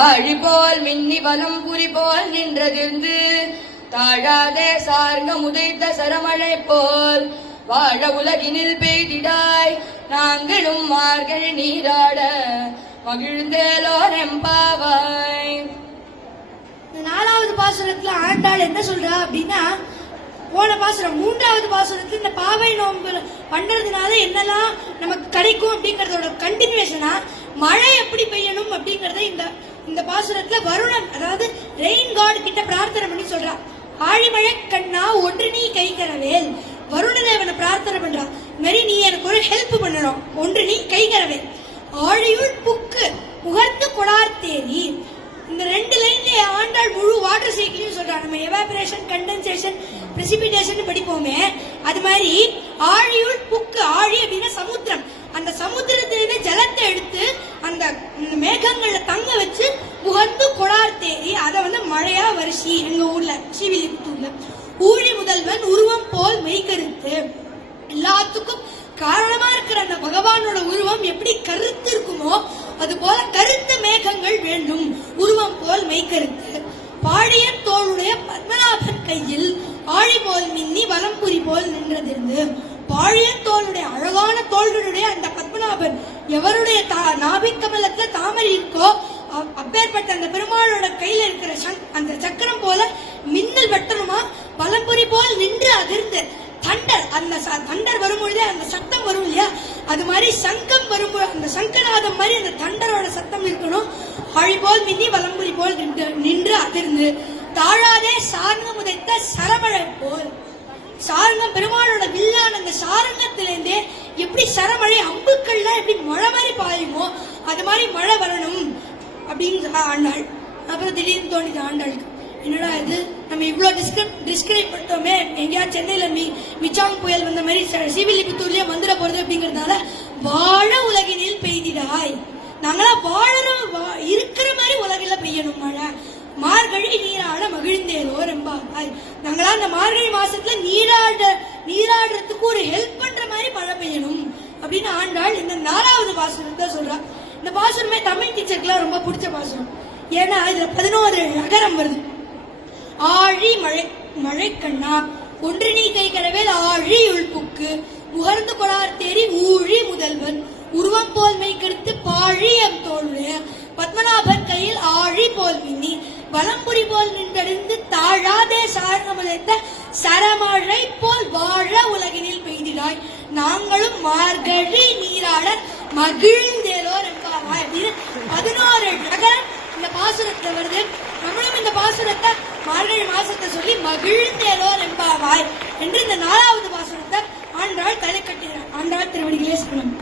ஆழி போல் மின்னி வலம் புரி போல் நின்றதிர்ந்து தாழாதே சார்ங்க முதைத்த சரமழை போல் வாழ உலகினில் பெய்திடாய் நாங்களும் மார்கள் நீராட மகிழ்ந்தேலோர் எம்பாவாய். நாலாவது பாசுரத்துல ஆண்டாள் என்ன சொல்றா அப்படின்னா, போன பாசுரம் மூன்றாவது பாசுரத்துல இந்த பாவை நோன்பு பண்றதுனால என்னெல்லாம் நமக்கு கிடைக்கும் அப்படிங்கறதோட கண்டினியூஷனா மழை எப்படி பெய்யணும் அப்படிங்கறத இந்த பாசுரத்துல வருணன், அதாவது ரெயின் காட் கிட்ட பிரார்த்தனை பண்ணி சொல்றா. ஆழிமழை கண்ணா ஒன்று நீ கைகரவேல், வருணதேவனை பிரார்த்தனை பண்றா. மாரி நீ எனக்கு ஒரு ஹெல்ப் பண்ணணும், ஒன்று நீ கைகரவேல். ஆழியுள் புக்கு முகர்ந்து கொடார்த்தேரி, இந்த ரெண்டு லைன்ல ஆண்டாள் முழு வாட்டர் சைக்கிளையும் சொல்றா. நம்ம எவாபரேஷன், கண்டென்சேஷன், பிரெசிபிடேஷன் படிப்போமே, அது மாதிரி ஆழியுள் புக்கு, ஆழி அப்படின்னா சமுத்திரம், அந்த சமுத்திரத்திலிருந்து ஜலத்தை எடுத்து அந்த மேகங்கள்ல தங்க வச்சு முகர்ந்து கொடார் தேரி, அதை மழையா வருஷி. எங்க ஊர்ல ஸ்ரீவில்லிபுத்தூர்ல ஊழி முதல்வன் உருவம் போல் மெய்கருத்து, எல்லாத்துக்கும் காரணமா இருக்கிற அந்த பகவானோட உருவம் எப்படி கருத்து இருக்குமோ அது போல கருத்த மேகங்கள் வேண்டும், உருவம் போல் மெய்கருத்து. பாடியன் தோளுடைய பத்மநாபன் கையில் ஆழி போல் மின்னி வலம்புரி போல் நின்றதிருந்து, பாழியன் தோளுடைய அழகான தோள்களுடைய அந்த பத்மநாபன் எவருடைய நாபிக்கமலத்துல தாமரை இருக்கோ அப்பேற்பட்ட அந்த பெருமாளோட கையில இருக்கிற அந்த சக்கரம் போல மின்னல் வெட்டணுமா, வலம்புரி போல் நின்று அதிர்ந்து தண்டர், அந்த தண்டர் வரும்பொழுதே அந்த சத்தம் வரும் இல்லையா, அது மாதிரி சங்கம் வரும்போது அந்த சங்கநாதம் மாதிரி அந்த தண்டரோட சத்தம் இருக்கணும். ஆழி போல் மின்னி வலம்புரி போல் நின்று அதிர்ந்து தாழாதே சார்ந்தம் உதைத்த சரமழை போல், சாரங்கம் பெருமாளோட வில்லான அந்த சாரங்கத்திலிருந்தே எப்படி சரமழை அம்புக்கள்லாம் எப்படி மழை மாதிரி பாயுமோ அது மாதிரி மழை வரணும் அப்படின்னு ஆண்டாள். அப்புறம் திடீர்னு தோணுது ஆண்டாளுக்கு, என்னடா இது நம்ம இவ்வளவு டிஸ்கிரைப் பண்ணிட்டோமே, எங்கேயா சென்னையில மிச்சாங் புயல் வந்த மாதிரி ஸ்ரீவில்லிபுத்தூர்லயே வந்துட போறது அப்படிங்கறதுனால வாழ உலகினில் பெய்திடாய், நாங்களா இருக்கிற மாதிரி உலகில பெய்யணும் மழை, மார்கழி நீராட மகிழ்ந்தேலோ ரெம்பாவாய். நாங்களா அந்த மார்கழி மாசத்துல நீராடுறதுக்கு ஒரு ஹெல்ப் பண்ற மாதிரி மழை பெய்யணும் அப்படின்னு ஆண்டாள் இந்த 4வது பாசுரத்தை சொல்றா. இந்த பாசுரமே தமிழ் டீச்சருக்குலாம் ரொம்ப பிடிச்ச பாசுரம். ஏன்னா இதுல 11 நகரம் வருது. ஆழி மழை கண்ணா ஒன்று நீ கைகரவேல் ஆழி உள்புக்கு முகர்ந்து கொடார் தேரி ஊழி முதல்வன் உருவம் போல் மெய்கெடுத்து பாழியம் தோளுடைய பத்மநாபன் கையில் ஆழி போல் மின்னி வலம்புரி போல் நின்றடிந்து தாழாதே சார்ந்த சரமழை போல் வாழ உலகினில் பெய்திடாய் நாங்களும் மார்கழி நீராட மகிழ்ந்தேலோ ரெம்பாவாய் அப்படின்னு 11 நகரம் இந்த பாசுரத்துல வருது. நம்மளும் இந்த பாசுரத்தை மார்கழி மாசத்தை சொல்லி மகிழ்ந்தேலோ ரெம்பாவாய் என்று இந்த 4வது பாசுரத்தை ஆண்டாள் தலை கட்டுகிறார். ஆண்டாள் திருவடிகளே சரணம்.